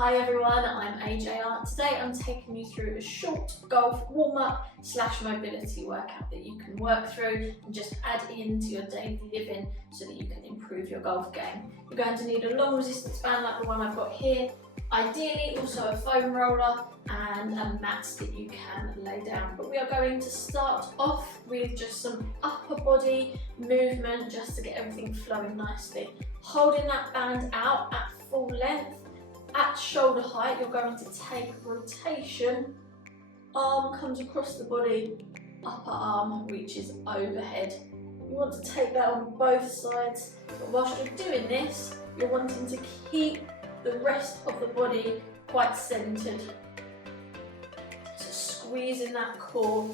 Hi everyone, I'm AJR. Today I'm taking you through a short golf warm-up / mobility workout that you can work through and just add into your daily living so that you can improve your golf game. You're going to need a long resistance band like the one I've got here, ideally also a foam roller and a mat that you can lay down. But we are going to start off with just some upper body movement just to get everything flowing nicely. Holding that band out at full length. At shoulder height, you're going to take rotation, arm comes across the body, upper arm reaches overhead. You want to take that on both sides, but whilst you're doing this, you're wanting to keep the rest of the body quite centred. So squeezing that core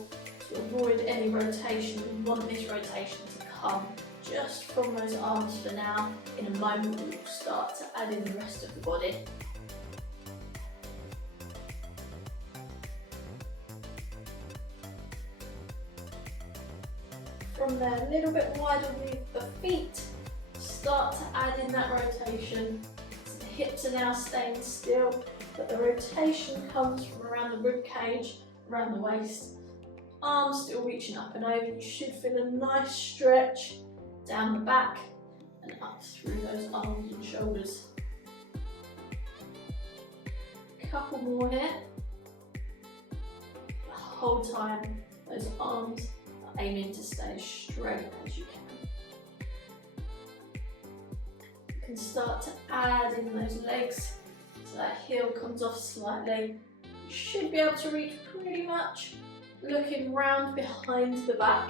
to avoid any rotation. We want this rotation to come just from those arms for now. In a moment, we will start to add in the rest of the body. From there, a little bit wider with the feet, start to add in that rotation. So the hips are now staying still, but the rotation comes from around the rib cage, around the waist. Arms still reaching up and over. You should feel a nice stretch down the back and up through those arms and shoulders. A couple more here. The whole time, those arms aiming to stay as straight as you can. You can start to add in those legs so that heel comes off slightly. You should be able to reach pretty much looking round behind the back.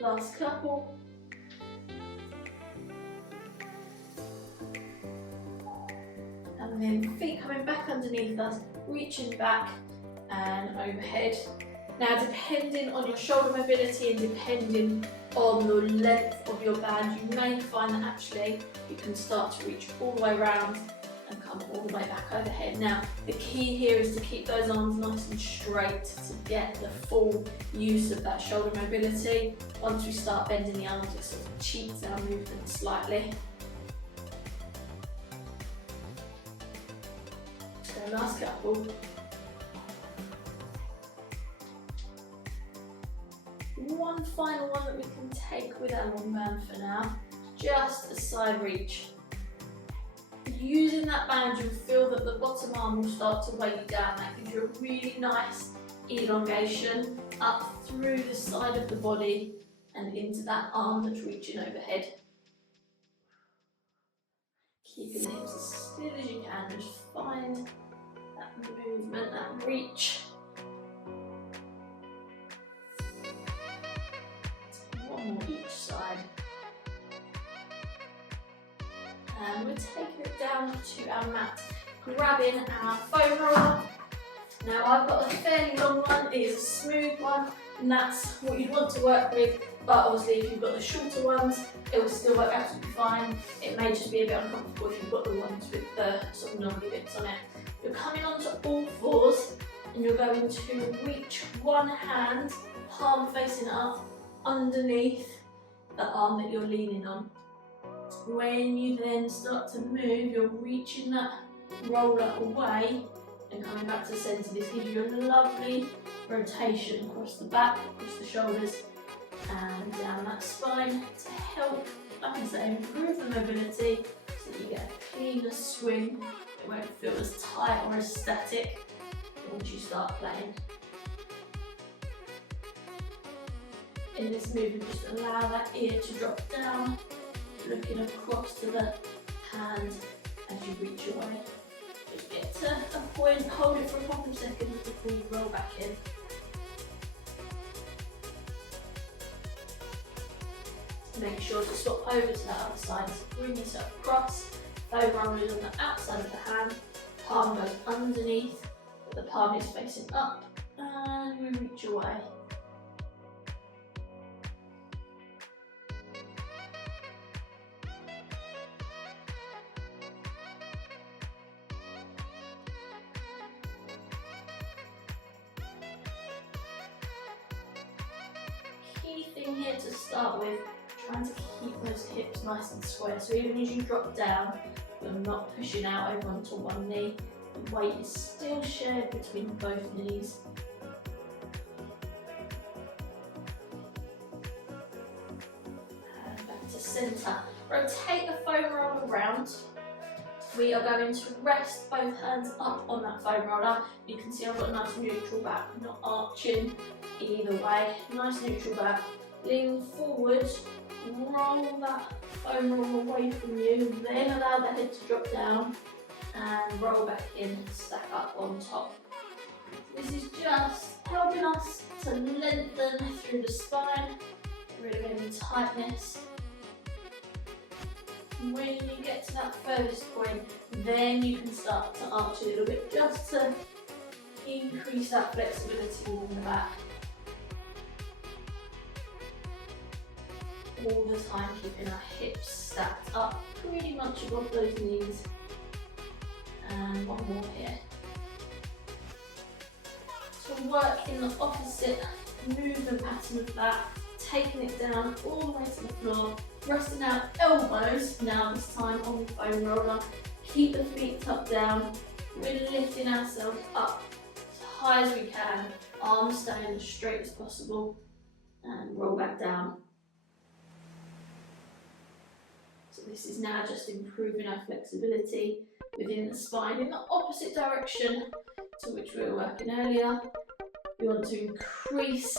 Last couple. And then feet coming back underneath us, reaching back and overhead. Now, depending on your shoulder mobility and depending on the length of your band, you may find that actually you can start to reach all the way around and come all the way back overhead. Now, the key here is to keep those arms nice and straight to get the full use of that shoulder mobility. Once we start bending the arms, it sort of cheats our movement slightly. So last couple. One final one that we can take with our long band for now, just a side reach. Using that band, you'll feel that the bottom arm will start to weigh you down. That gives you a really nice elongation up through the side of the body and into that arm that's reaching overhead. Keeping the hips as still as you can, just find that movement, that reach. One more each side. And we're taking it down to our mat, grabbing our foam roller. Now I've got a fairly long one, it is a smooth one, and that's what you'd want to work with, but obviously if you've got the shorter ones, it will still work absolutely fine. It may just be a bit uncomfortable if you've got the ones with the sort of knobbly bits on it. You're coming onto all fours, and you're going to reach one hand, palm facing up, underneath the arm that you're leaning on. When you then start to move, you're reaching that roller away and coming back to the centre. This gives you a lovely rotation across the back, across the shoulders and down that spine to help, like I say, improve the mobility so that you get a cleaner swing. It won't feel as tight or as static once you start playing. In this movement, just allow that ear to drop down, looking across to the hand as you reach away. Just get to a point, hold it for a couple of seconds before you roll back in. Make sure to swap over to that other side, so bring yourself across, foam roller is on the outside of the hand, palm goes underneath, but the palm is facing up, and we reach away. Key thing here to start with, trying to keep those hips nice and square. So even as you drop down, you're not pushing out over onto one knee. The weight is still shared between both knees. And back to centre. Rotate the foam roller around. We are going to rest both hands up on that foam roller. You can see I've got a nice neutral back, not arching either way. Nice neutral back. Lean forward, roll that foam roller away from you, then allow the head to drop down and roll back in, stack up on top. This is just helping us to lengthen through the spine, get rid of any tightness. When you get to that furthest point, then you can start to arch a little bit just to increase that flexibility within the back. All the time keeping our hips stacked up pretty much above those knees. And one more here. So work in the opposite movement pattern of that, taking it down all the way to the floor, resting our elbows now this time on the foam roller. Keep the feet tucked down. We're lifting ourselves up as high as we can, arms staying as straight as possible, and roll back down. So this is now just improving our flexibility within the spine in the opposite direction to which we were working earlier. We want to increase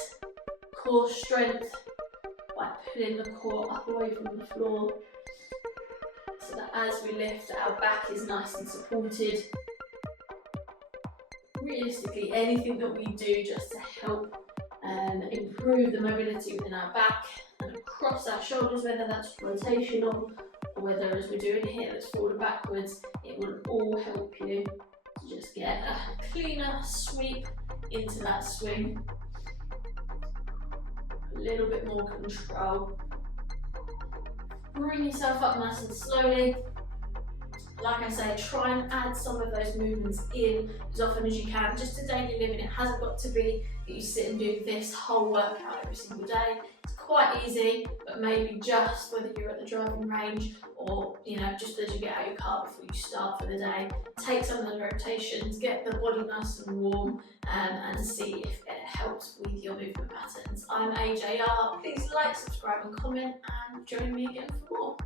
core strength by pulling the core up away from the floor, so that as we lift, our back is nice and supported. Realistically, anything that we do just to help improve the mobility within our back and across our shoulders, whether that's rotational or whether, as we're doing here, that's forward and backwards, it will all help you to just get a cleaner sweep into that swing. A little bit more control. Bring yourself up nice and slowly. Like I say, try and add some of those movements in as often as you can, just to daily living. It hasn't got to be that you sit and do this whole workout every single day. It's quite easy, but maybe just whether you're at the driving range or, you know, just as you get out of your car before you start for the day, take some of the rotations, get the body nice and warm, and see if it helps with your movement patterns. I'm AJR. Please like, subscribe and comment, and join me again for more.